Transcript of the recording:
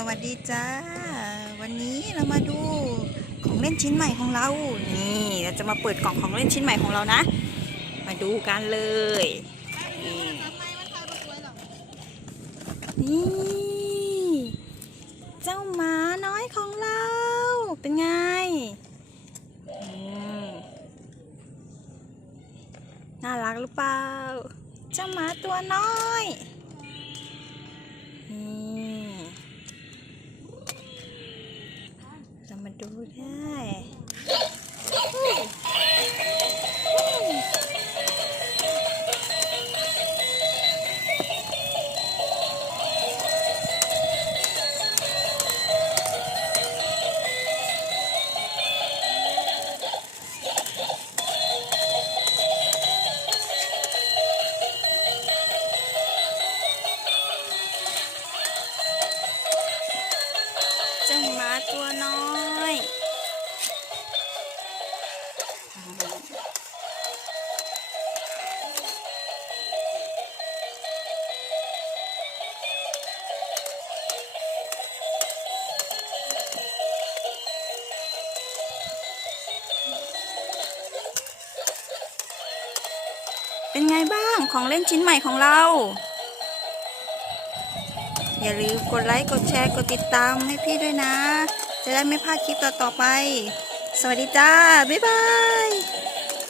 สวัสดีจ้า วันนี้เรามาดูของเล่นชิ้นใหม่ของเรา นี่เราจะมาเปิดกล่องของเล่นชิ้นใหม่ของเรานะ มาดูกันเลย นี่ เจ้าหมาน้อยของเรา เป็นไงน่ารักหรือเปล่า เจ้าหมาตัวน้อย มาดูได้ ตัวน้อยเป็นไงบ้างของเล่นชิ้นใหม่ของเรา อย่าลืมกดไลค์ กดแชร์ กดติดตามให้พี่ด้วยนะ จะได้ไม่พลาดคลิปต่อๆไป สวัสดีจ้า บ๊ายบาย